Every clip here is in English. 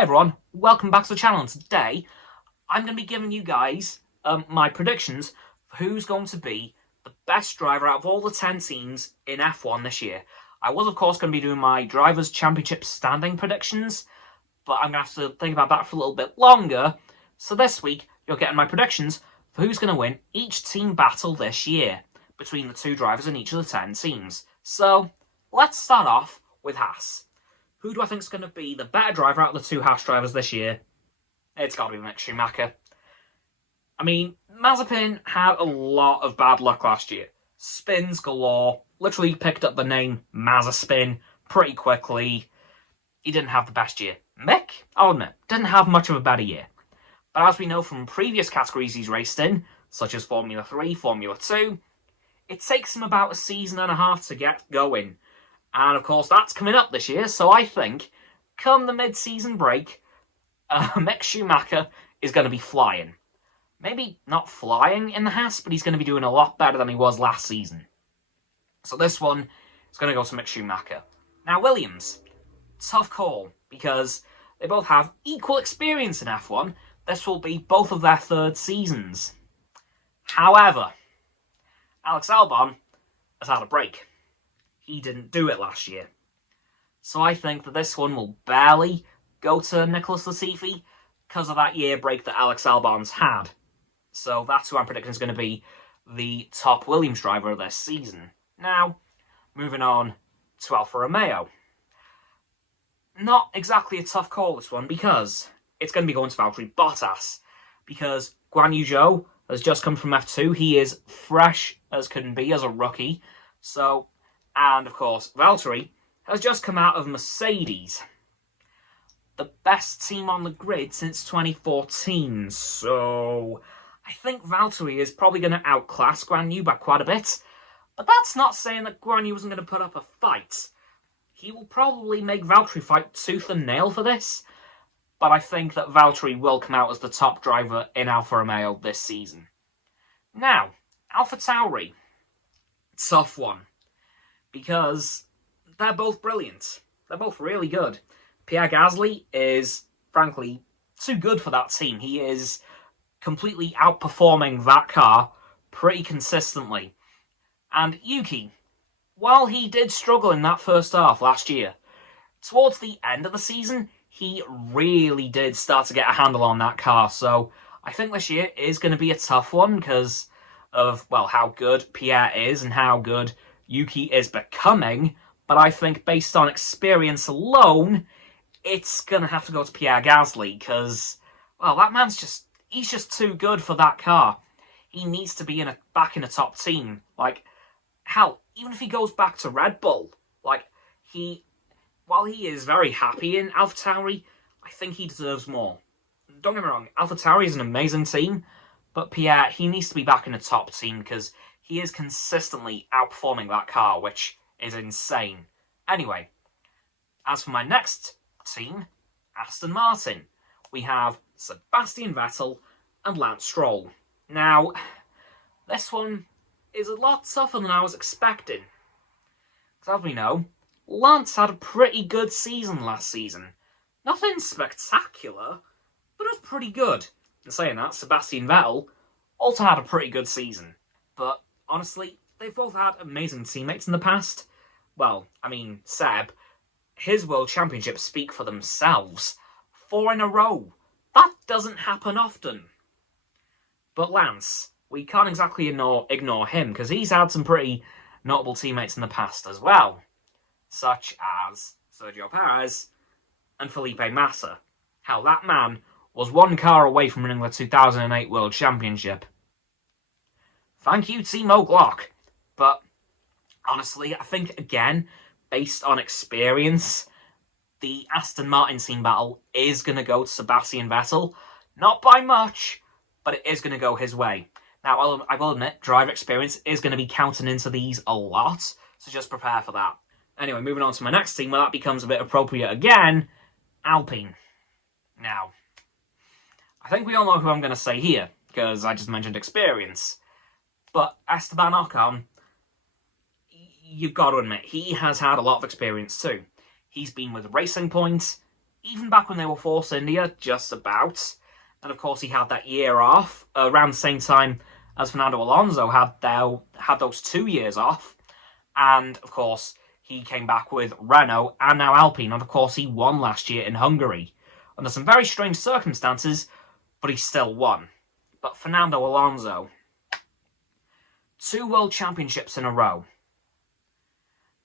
Hey everyone, welcome back to the channel. Today, I'm going to be giving you guys my predictions for who's going to be the best driver out of all the 10 teams in F1 this year. I was, of course, going to be doing my Drivers' Championship standing predictions, but I'm going to have to think about that for a little bit longer. So this week, you're getting my predictions for who's going to win each team battle this year between the two drivers in each of the 10 teams. So, let's start off with Haas. Who do I think is going to be the better driver out of the two Haas drivers this year? It's got to be Mick Schumacher. I mean, Mazepin had a lot of bad luck last year. Spins galore. Literally picked up the name Mazaspin pretty quickly. He didn't have the best year. Mick, I'll admit, didn't have much of a better year. But as we know from previous categories he's raced in, such as Formula 3, Formula 2, it takes him about a season and a half to get going. And of course, that's coming up this year, so I think, come the mid-season break, Mick Schumacher is going to be flying. Maybe not flying in the Haas, but he's going to be doing a lot better than he was last season. So this one is going to go to Mick Schumacher. Now, Williams, tough call, because they both have equal experience in F1. This will be both of their third seasons. However, Alex Albon has had a break. He didn't do it last year. So I think that this one will barely go to Nicholas Latifi because of that year break that Alex Albon's had. So that's who I'm predicting is going to be the top Williams driver this season. Now, moving on to Alfa Romeo. Not exactly a tough call, this one, because it's going to be going to Valtteri Bottas. Because Guan Yu Zhou has just come from F2. He is fresh as can be as a rookie. So, and of course, Valtteri has just come out of Mercedes, the best team on the grid since 2014. So, I think Valtteri is probably going to outclass Guan Yu by quite a bit. But that's not saying that Guan Yu wasn't going to put up a fight. He will probably make Valtteri fight tooth and nail for this. But I think that Valtteri will come out as the top driver in Alfa Romeo this season. Now, alphatauri. Tough one. Because they're both brilliant. They're both really good. Pierre Gasly is, frankly, too good for that team. He is completely outperforming that car pretty consistently. And Yuki, while he did struggle in that first half last year, towards the end of the season, he really did start to get a handle on that car. So I think this year is going to be a tough one because of, well, how good Pierre is and how good Yuki is becoming, but I think based on experience alone, it's going to have to go to Pierre Gasly, because, well, that man's he's just too good for that car. He needs to be back in a top team. Like, hell, even if he goes back to Red Bull, like, while he is very happy in AlphaTauri, I think he deserves more. Don't get me wrong, AlphaTauri is an amazing team, but Pierre, he needs to be back in a top team, because he is consistently outperforming that car, which is insane. Anyway, as for my next team, Aston Martin, we have Sebastian Vettel and Lance Stroll. Now, this one is a lot tougher than I was expecting. Because as we know, Lance had a pretty good season last season. Nothing spectacular, but it was pretty good. And saying that, Sebastian Vettel also had a pretty good season. But honestly, they've both had amazing teammates in the past. Well, I mean, Seb, his World Championships speak for themselves. 4 in a row. That doesn't happen often. But Lance, we can't exactly ignore him, because he's had some pretty notable teammates in the past as well. Such as Sergio Perez and Felipe Massa. Hell, that man was one car away from winning the 2008 World Championship. Thank you, Timo Glock. But honestly, I think, again, based on experience, the Aston Martin team battle is going to go to Sebastian Vettel. Not by much, but it is going to go his way. Now, I will admit, driver experience is going to be counting into these a lot, so just prepare for that. Anyway, moving on to my next team, where that becomes a bit appropriate again, Alpine. Now, I think we all know who I'm going to say here, because I just mentioned experience. But Esteban Ocon, you've got to admit, he has had a lot of experience too. He's been with Racing Point, even back when they were Force India, just about. And of course, he had that year off around the same time as Fernando Alonso had those 2 years off. And of course, he came back with Renault and now Alpine. And of course, he won last year in Hungary under some very strange circumstances, but he still won. But Fernando Alonso, 2 world championships in a row.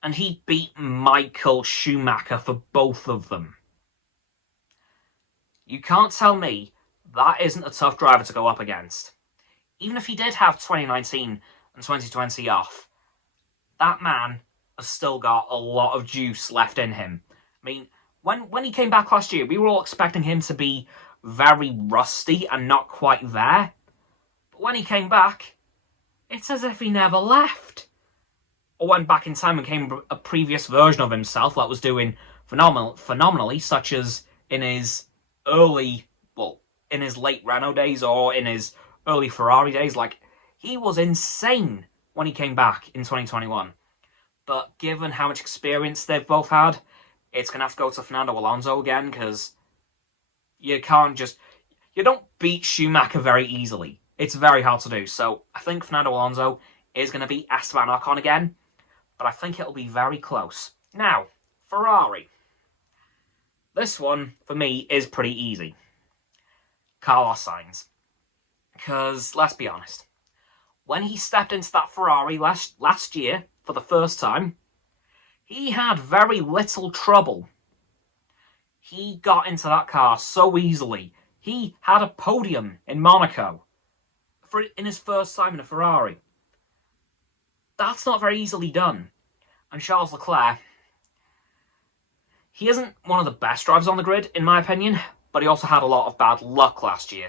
And he beat Michael Schumacher for both of them. You can't tell me that isn't a tough driver to go up against. Even if he did have 2019 and 2020 off, that man has still got a lot of juice left in him. I mean, when he came back last year, we were all expecting him to be very rusty and not quite there. But when he came back, it's as if he never left. Or went back in time and came a previous version of himself that was doing phenomenally, such as in his in his late Renault days or in his early Ferrari days. Like, he was insane when he came back in 2021. But given how much experience they've both had, it's going to have to go to Fernando Alonso again, because you don't beat Schumacher very easily. It's very hard to do. So I think Fernando Alonso is going to beat Esteban Ocon again, but I think it'll be very close. Now, Ferrari. This one, for me, is pretty easy. Carlos Sainz. Because, let's be honest, when he stepped into that Ferrari last year for the first time, he had very little trouble. He got into that car so easily. He had a podium in Monaco in his first time in a Ferrari. That's not very easily done. And Charles Leclerc, he isn't one of the best drivers on the grid, in my opinion, but he also had a lot of bad luck last year.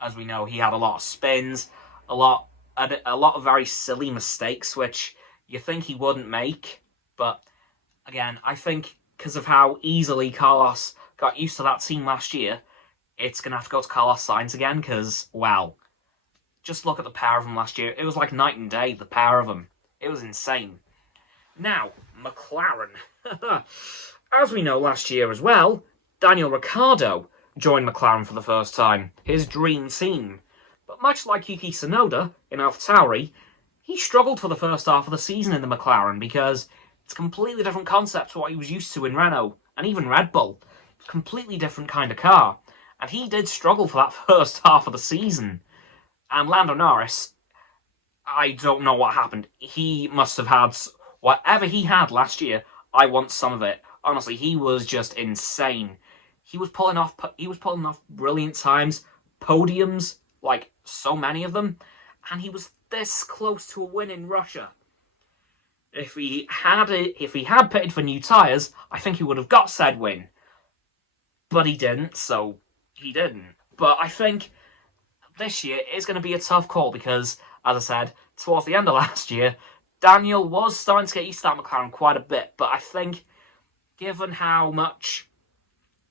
As we know, he had a lot of spins, a lot of very silly mistakes, which you think he wouldn't make. But again, I think because of how easily Carlos got used to that team last year, it's going to have to go to Carlos Sainz again, because, wow, just look at the power of them last year. It was like night and day, the power of them. It was insane. Now, McLaren. As we know, last year as well, Daniel Ricciardo joined McLaren for the first time, his dream team. But much like Yuki Tsunoda in alphatauri, he struggled for the first half of the season in the McLaren because it's a completely different concept to what he was used to in Renault and even Red Bull. Completely different kind of car. And he did struggle for that first half of the season. And Lando Norris, I don't know what happened. He must have had whatever he had last year. I want some of it. Honestly, he was just insane. He was pulling off brilliant times, podiums, like so many of them, and he was this close to a win in Russia. If he had pitted for new tyres, I think he would have got said win. But he didn't, so he didn't. But I think this year is going to be a tough call because, as I said, towards the end of last year, Daniel was starting to get used to that McLaren quite a bit. But I think, given how much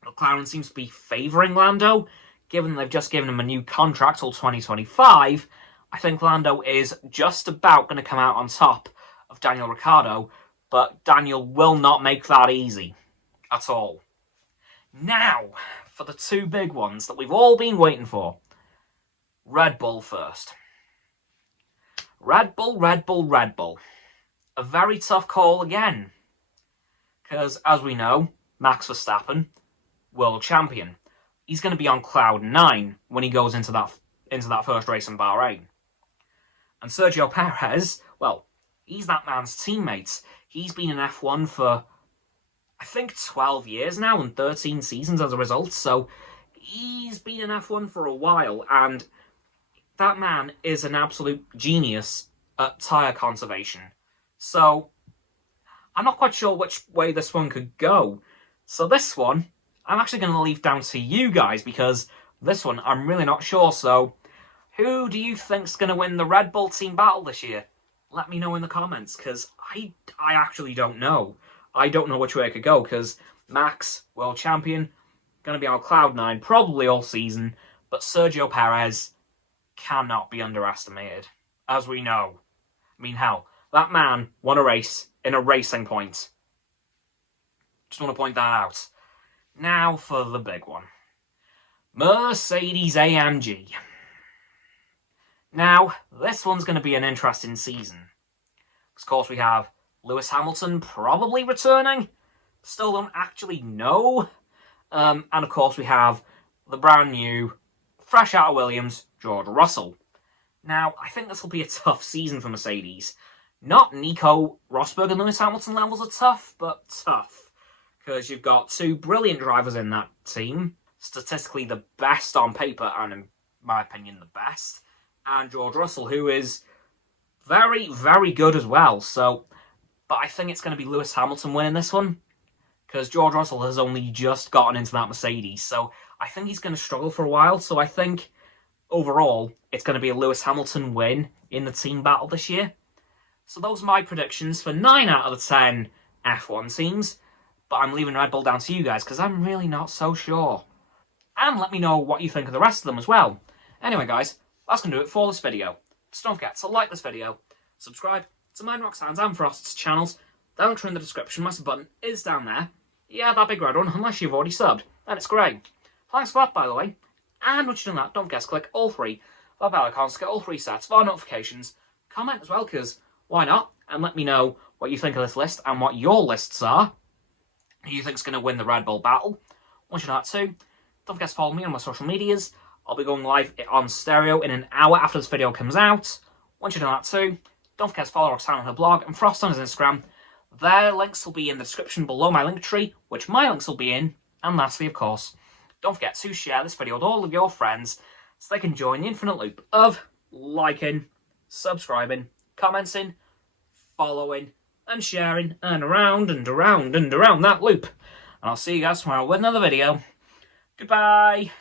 McLaren seems to be favouring Lando, given they've just given him a new contract till 2025, I think Lando is just about going to come out on top of Daniel Ricciardo, but Daniel will not make that easy at all. Now, for the two big ones that we've all been waiting for. Red Bull first. Red Bull, Red Bull, Red Bull. A very tough call again. Because, as we know, Max Verstappen, world champion. He's going to be on cloud 9 when he goes into that first race in Bahrain. And Sergio Perez, well, he's that man's teammate. He's been in F1 for, I think, 12 years now and 13 seasons as a result. So he's been in F1 for a while, and that man is an absolute genius at tyre conservation. So I'm not quite sure which way this one could go. So this one, I'm actually going to leave down to you guys, because this one, I'm really not sure. So who do you think's going to win the Red Bull team battle this year? Let me know in the comments, because I actually don't know. I don't know which way it could go, because Max, world champion, going to be on cloud 9 probably all season, but Sergio Perez cannot be underestimated, as we know. I mean, hell, that man won a race in a racing point. Just want to point that out. Now for the big one. Mercedes-AMG. Now, this one's going to be an interesting season. Of course, we have Lewis Hamilton probably returning. Still don't actually know. And of course, we have the brand new, fresh out of Williams, George Russell. Now, I think this will be a tough season for Mercedes. Not Nico Rosberg and Lewis Hamilton levels are tough, but tough. Because you've got two brilliant drivers in that team. Statistically the best on paper, and in my opinion the best. And George Russell, who is very, very good as well. But I think it's going to be Lewis Hamilton winning this one. Because George Russell has only just gotten into that Mercedes. So I think he's going to struggle for a while. So I think overall it's going to be a Lewis Hamilton win in the team battle this year. So those are my predictions for 9 out of the 10 F1 teams. But I'm leaving Red Bull down to you guys because I'm really not so sure. And let me know what you think of the rest of them as well. Anyway guys, that's going to do it for this video. So don't forget to like this video, subscribe to mine, Roxanne's and Frost's channels. Down in the description, my sub button is down there. Yeah, that big red one, unless you've already subbed. And it's great. Thanks for that, by the way. And once you've done that, don't forget to click all three of bell icons to get all 3 sets of our notifications. Comment as well, because why not? And let me know what you think of this list and what your lists are. Who you think's going to win the Red Bull battle. Once you've done that too, don't forget to follow me on my social medias. I'll be going live on stereo in an hour after this video comes out. Once you've done that too, don't forget to follow Roxanne on her blog and Frost on his Instagram. Their links will be in the description below my link tree, which my links will be in. And lastly, of course, don't forget to share this video with all of your friends so they can join the infinite loop of liking, subscribing, commenting, following, and sharing, and around and around and around that loop. And I'll see you guys tomorrow with another video. Goodbye!